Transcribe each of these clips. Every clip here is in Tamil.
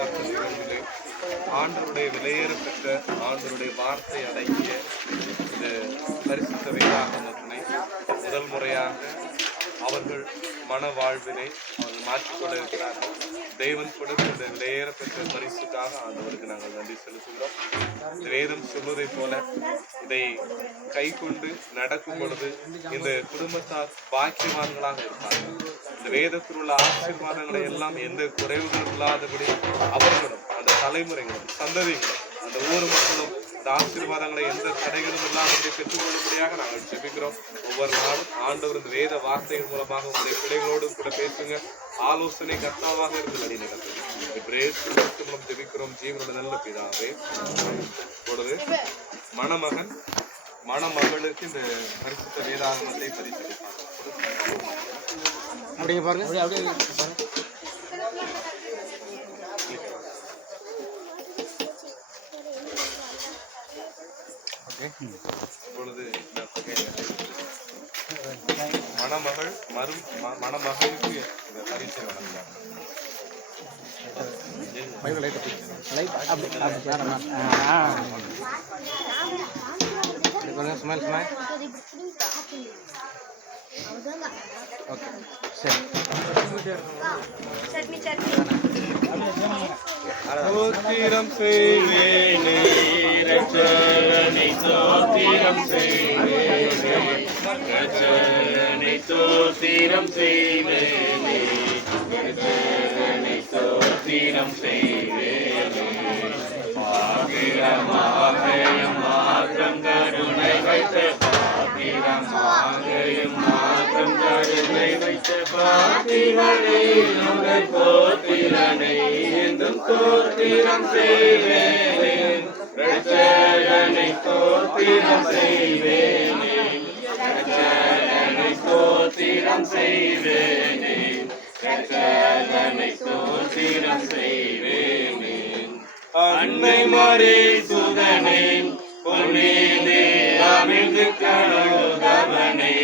கர்த்தர் ஆண்டவருடைய விலையேற பெற்ற ஆண்டவருடைய வார்த்தை அடங்கிய இந்த பரிசுத்த வேதாகமத்தினை முதல் முறையாக அவர்கள் மன வாழ்வினை அவர்கள் மாற்றிக்கொள்ள இருக்கிறார்கள். தெய்வன் கொடுத்த இந்த விலையேற பெற்ற பரிசுக்காக ஆண்டவருக்கு நாங்கள் நன்றி செலுத்துகிறோம். இந்த வேதம் சொல்வதை போல இதை கை கொண்டு நடக்கும் பொழுது இந்த குடும்பத்தார் பாக்கியவான்களாக இருப்பார்கள். இந்த வேதத்தில் உள்ள ஆசீர்வாதங்களை எல்லாம் எந்த குறைவுகளும் இல்லாதபடி அவர்களும் அந்த தலைமுறைகளும் சந்ததிகளும் அந்த ஊர் மக்களும் இந்த ஆசீர்வாதங்களை எந்த தடைகளும் இல்லாதபடி பெற்றுக்கொள்ளும்படியாக நாங்கள் ஜெபிக்கிறோம். ஒவ்வொரு நாளும் ஆண்டவர் இந்த வேத வார்த்தைகள் மூலமாக உங்களுடைய பிள்ளைகளோடு கூட பேசுங்க. ஆலோசனை கர்த்தாவாக இருந்து வழி நடத்துங்க. மூலம் ஜெபிக்கிறோம் ஜீவனோட நல்ல பிதாவே. பொழுது மணமகன் மணமகளுக்கு இந்த பரிசுத்த வேதாகமத்தை பரிசளிப்பாங்க. அப்படியே பாருங்க, அப்படியே பாருங்க. இப்பொழுது மணமகள் மணமகளுக்கு இந்த பரிசை வழங்குகிறார். சோத்திரம் செய்வேனே ரட்சகனை சோத்திரம் செய்வேனே ரட்சகனை சோத்திரம் செய்வேனே ரட்சகனை சோத்திரம் செய்வேனே பாக்கிரமாகையும் மாற்றம் கருணை வைத்த பாக்கிரமாகையும் மாற்றம் கருணை வைத்த பாத்திரனை உங்கள் போத்திரனை என்றும் தோத்திரம் செய்வேனே ரட்சகனை தோத்திரம் செய்வேனே ரட்சகனை தோத்திரம் செய்வேனே ரட்சகனை தோத்திரம் செய்வேனே அன்னை மறை சுதனே பொன்னீதே அமிழ்ந்து கழுதவனே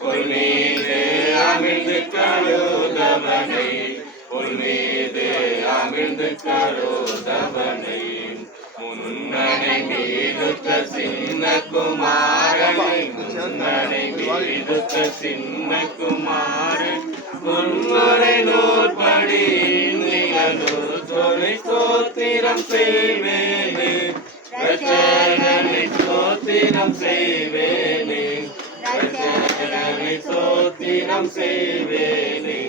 பொன்னீதே அமிழ்ந்து கழுதவனே பொன்னீதே அமிழ்ந்து கழுதவனே முன்னணை மீதுத்த சின்ன குமாரனை முன்னணை மீதுத்த சின்ன குமாரன் முன்முறை நூற்படி நிகழ்ந்தோரை சோத்திரம் செய்வேனே ரட்சகனை சோத்திரம் செய்வேனே ரட்சகனை சோத்திரம் செய்வேனே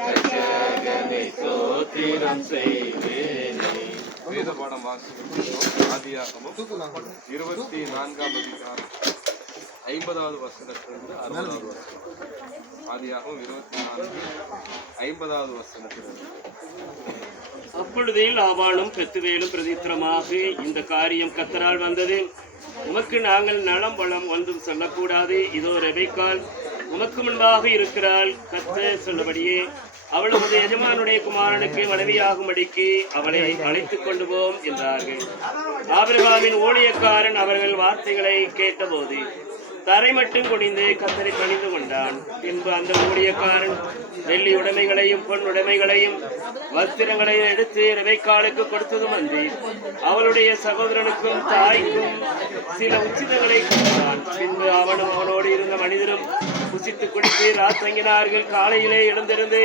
ரட்சகனை சோத்திரம் செய்வேனே. வேத பாடம் வாசிக்கிறோம். ஆதியாகமம் 24ஆம் அதிகாரம் 50வது வசனத்திலிருந்து 60வது வசனம். ஆதியாகமம் 24 50வது வசனத்திலிருந்து. அப்பொழுதே லாபானும் பெத்துவேலும் பிரதித்திரமாக இந்த காரியம் கர்த்தரால் வந்தது. உமக்கு நாங்கள் நலம் வளம் ஒன்றும் சொல்லக்கூடாது. இதோ ரெபெக்காள் உமக்கு முன்பாக இருக்கிறாள். கர்த்தர் சொல்லபடியே அவள் உமது எஜமானுடைய குமாரனுக்கு மனைவியாகும்படிக்கு அவளை அழைத்துக் கொண்டு போம் என்றார்கள். ஆபிரகாமின் ஊழியக்காரன் அவர்கள் வார்த்தைகளை கேட்டபோது தரை மட்டும் குனிந்து கர்த்தரை பணிந்து கொண்டான். பின்பு அந்த ஊழியக்காரன் வெள்ளி உடைமைகளையும் பொன் உடைமைகளையும் வஸ்திரங்களையும் எடுத்து ரெபெக்காளுக்கு கொடுத்ததும் அன்றி அவளுடைய சகோதரனுக்கும் தாய்க்கும் சில உச்சிதங்களை கொடுத்தான். பின்பு அவனும் அவனோடு இருந்த மனிதரும் புசித்து குடித்து ராத்தங்கினார்கள். காலையிலே எழுந்திருந்து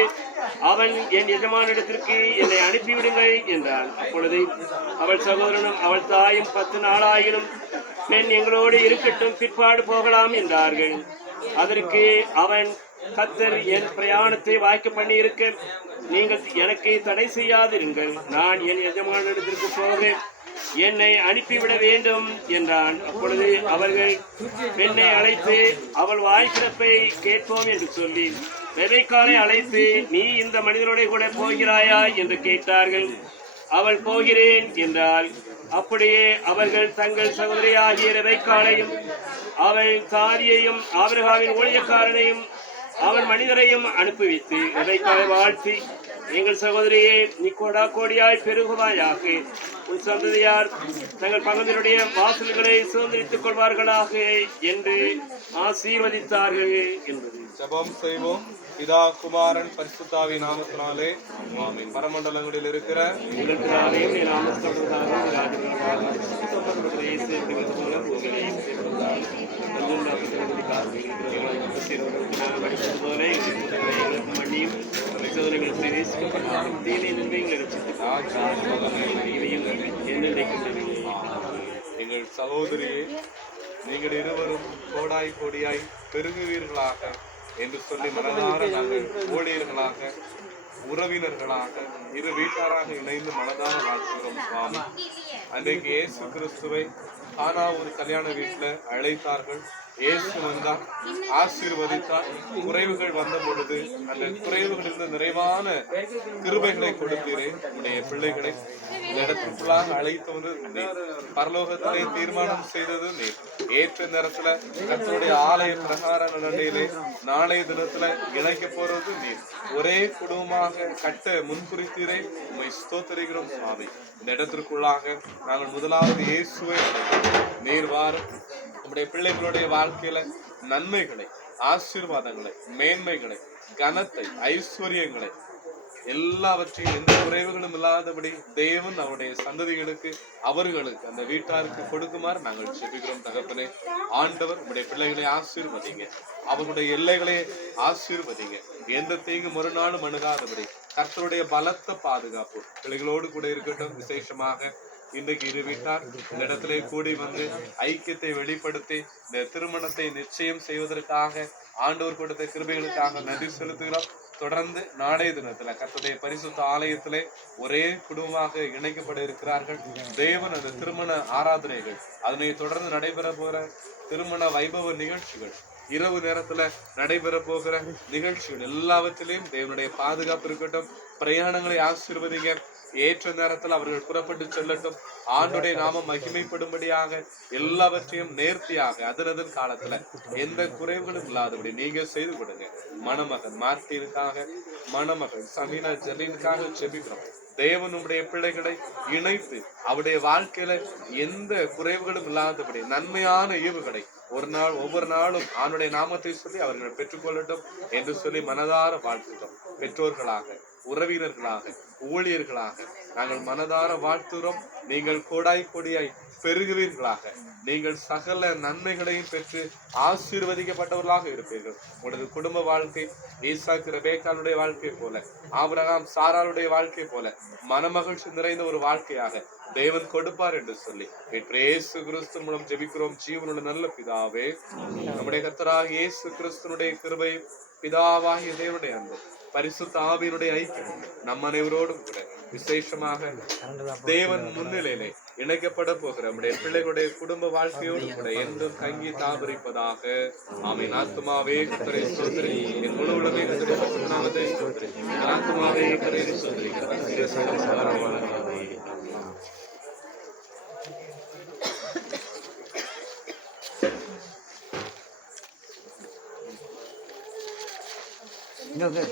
அவன் என் எஜமானிடத்திற்கு என்னை அனுப்பிவிடுங்கள் என்றான். அப்பொழுது அவள் சகோதரனும் அவள் தாயும் 10 நாளாயினும் பெண் எங்களோடு இருக்கட்டும், பிற்பாடு போகலாம் என்றார்கள். அதற்கு அவன், கர்த்தர் என் பிரயாணத்தை வாய்க்க பண்ணி இருக்க நீங்கள் எனக்கு தடை செய்யாதிருங்கள். நான் என் எஜமானிடத்திற்கு போகிறேன், என்னை அனுப்பிவிட வேண்டும் என்றான். அப்பொழுது அவர்கள் பெண்ணை அழைத்து அவள் வாய்ப்பிறப்பை கேட்போம் என்று சொல்லி ரெபெக்காளை அழைத்து, நீ இந்த மனிதனோட கூட போகிறாயா என்று கேட்டார்கள். அவள் போகிறேன் என்றாள். அப்படியே அவர்கள் தங்கள் சகோதரியாகிய ரெபெக்காளையும் அவள் தாதியையும் ஆபிரகாமின் ஊழியக்காரனையும் அவன் மனிதரையும் அனுப்பிவித்து ரெபெக்காளை வாழ்த்தி, எங்கள் சகோதரியே, நீ கோடா கோடியாய் பெருகுவாயாக, உன் சந்ததியார் தங்கள் பகுதியினுடைய வாசல்களை சுதந்திரித்துக் கொள்வார்களாக என்று ஆசீர்வதித்தார்கள் என்பது. ஜெபம் செய்வோம். பிதா குமாரன் பரிசுத்தாவி நாமத்தினாலே ஆமென். பரமண்டலங்களில் இருக்கிற எங்கள் பிதாவே, உம்முடைய நாமஸ்தோத்திரம் ராஜ்யம் வருவது இயேசு எப்படி வந்து போல பூமியிலேயும் செய்வதாக கொஞ்சம் நாற்பத்தி காசு படிப்பது போல எங்களுக்கு மண்ணியும் சோதனைகள் பிரவேசிக்கப்படாமல் தீனை நின்று எங்களை ரசித்து எங்கள் சகோதரியே, நீங்கள் இருவரும் கோடாய் கோடியாய் பெருகுவீர்களாக என்று சொல்லி மனதார நாங்கள் ஊழியர்களாக உறவினர்களாக இரு வீட்டாராக இணைந்து மனதார வாழ்த்துகிறோம் சுவாமி. அன்றைக்கு இயேசு கிறிஸ்துவை கானா ஒரு கல்யாண வீட்டுல அழைத்தார்கள். இயேசு வந்தார், ஆசீர்வதித்தார். குறைவுகள் வந்த பொழுது அந்த குறைவுகளிலிருந்து நிறைவான கிருபைகளை கொடுத்தீரே. உடைய பிள்ளைகளை இந்த இடத்திற்குள்ளாக அழைத்து வந்து நீர் பரலோகத்திலே தீர்மானம் செய்தது நீர். ஏற்ற நேரத்துல கர்த்தருடைய ஆலய பிரகார நடையிலே நாளைய தினத்துல இணைக்க போறது நீர். ஒரே குடும்பமாக கட்ட முன்குறித்தீரே. உம்மை ஸ்தோத்திரிக்கிறோம் சுவாமி. இந்த இடத்திற்குள்ளாக நாங்கள் முதலாவது இயேசுவை நீர் வாரும். நம்முடைய பிள்ளைகளுடைய வாழ்க்கையில நன்மைகளை, ஆசீர்வாதங்களை, மேன்மைகளை, கனத்தை, ஐஸ்வர்யங்களை எல்லாவற்றையும் எந்த குறைவுகளும் இல்லாதபடி தேவன் அவருடைய சந்ததிகளுக்கு அவர்களுக்கு அந்த வீட்டாருக்கு கொடுக்குமாறு நாங்கள் செபிக்கிறோம் தகப்பனே. ஆண்டவர் உங்களுடைய பிள்ளைகளை ஆசீர்வதிங்க, அவர்களுடைய எல்லைகளை ஆசீர்வதிங்க. எந்த தீங்கு மறுநாளும் அணுகாதபடி கர்த்தருடைய பலத்த பாதுகாப்பு பிள்ளைகளோடு கூட இருக்கட்டும். விசேஷமாக இன்றைக்கு இரு வீட்டார் இந்த இடத்திலே கூடி வந்து ஐக்கியத்தை வெளிப்படுத்தி இந்த திருமணத்தை நிச்சயம் செய்வதற்காக ஆண்டவர் கொடுத்த கிருபைகளுக்காக நன்றி செலுத்துகிறோம். தொடர்ந்து நாளைய தினத்துல கர்த்தருடைய பரிசுத்த ஆலயத்திலே ஒரே குடும்பமாக இணைக்கப்பட இருக்கிறார்கள். தேவன் அந்த திருமண ஆராதனைகள், அதனை தொடர்ந்து நடைபெற போற திருமண வைபவ நிகழ்ச்சிகள், இரவு நேரத்துல நடைபெற போகிற நிகழ்ச்சிகள் எல்லாவற்றிலையும் தேவனுடைய பாதுகாப்பு இருக்கட்டும். பிரயாணங்களை ஆசீர்வதிங்க. ஏற்ற நேரத்தில் அவர்கள் புறப்பட்டு செல்லட்டும். ஆண்டுடைய நாமம் மகிமைப்படும்படியாக எல்லாவற்றையும் நேர்த்தியாக அதனதன் காலத்துல எந்த குறைவுகளும் இல்லாதபடி நீங்க செய்து கொடுங்க. மணமகன் மார்ட்டினுக்காக, மணமகள் சமீனா ஜெலினுக்காக செபிக்கிறோம். தேவனுடைய பிள்ளைகளை இணைத்து அவருடைய வாழ்க்கையில எந்த குறைவுகளும் இல்லாதபடி நன்மையான ஈவுகளை ஒவ்வொரு நாளும் ஆண்டுடைய நாமத்தை சொல்லி அவர்கள் பெற்றுக்கொள்ளட்டும் என்று சொல்லி மனதார வாழ்த்துகிறோம். பெற்றோர்களாக, உறவினர்களாக, ஊழியர்களாக நாங்கள் மனதார வாழ்த்துகிறோம். நீங்கள் கோடாய் கொடியாய் பெருகுவீர்களாக. நீங்கள் சகல நன்மைகளையும் பெற்று ஆசீர்வதிக்கப்பட்டவர்களாக இருப்பீர்கள். உங்களது குடும்ப வாழ்க்கை ஈசாக்கு ரெபேக்காளுடைய வாழ்க்கை போல, ஆபிரகாம் சாராளுடைய வாழ்க்கை போல மனமகிழ்ச்சி நிறைந்த ஒரு வாழ்க்கையாக தேவன் கொடுப்பார் என்று சொல்லி இயேசு கிறிஸ்து மூலம் ஜெபிக்கிறோம். ஜீவனுள்ள நல்ல பிதாவே, நம்முடைய கர்த்தராகிய இயேசு கிறிஸ்துனுடைய கிருபை, பிதாவாகிய தேவனுடைய அன்பு, பரிசுத்த ஆவியினுடைய ஐக்கியம் நம் அனைவரோடும் கூட விசேஷமாக தேவன் முன்னிலையிலே இணைக்கப்பட போகிற நம்முடைய பிள்ளைகளுடைய குடும்ப வாழ்க்கையோடு கூட என்றும் தங்கி தாபரிப்பதாக. ஆமென். ஆத்துமாவே கர்த்தரை ஸ்தோத்திரி, என் முழு உலகமே கர்த்தருடைய பரிசுத்த நாமத்தை ஸ்தோத்திரி. ஆத்துமாவே கர்த்தரை ஸ்தோத்திரி. No good.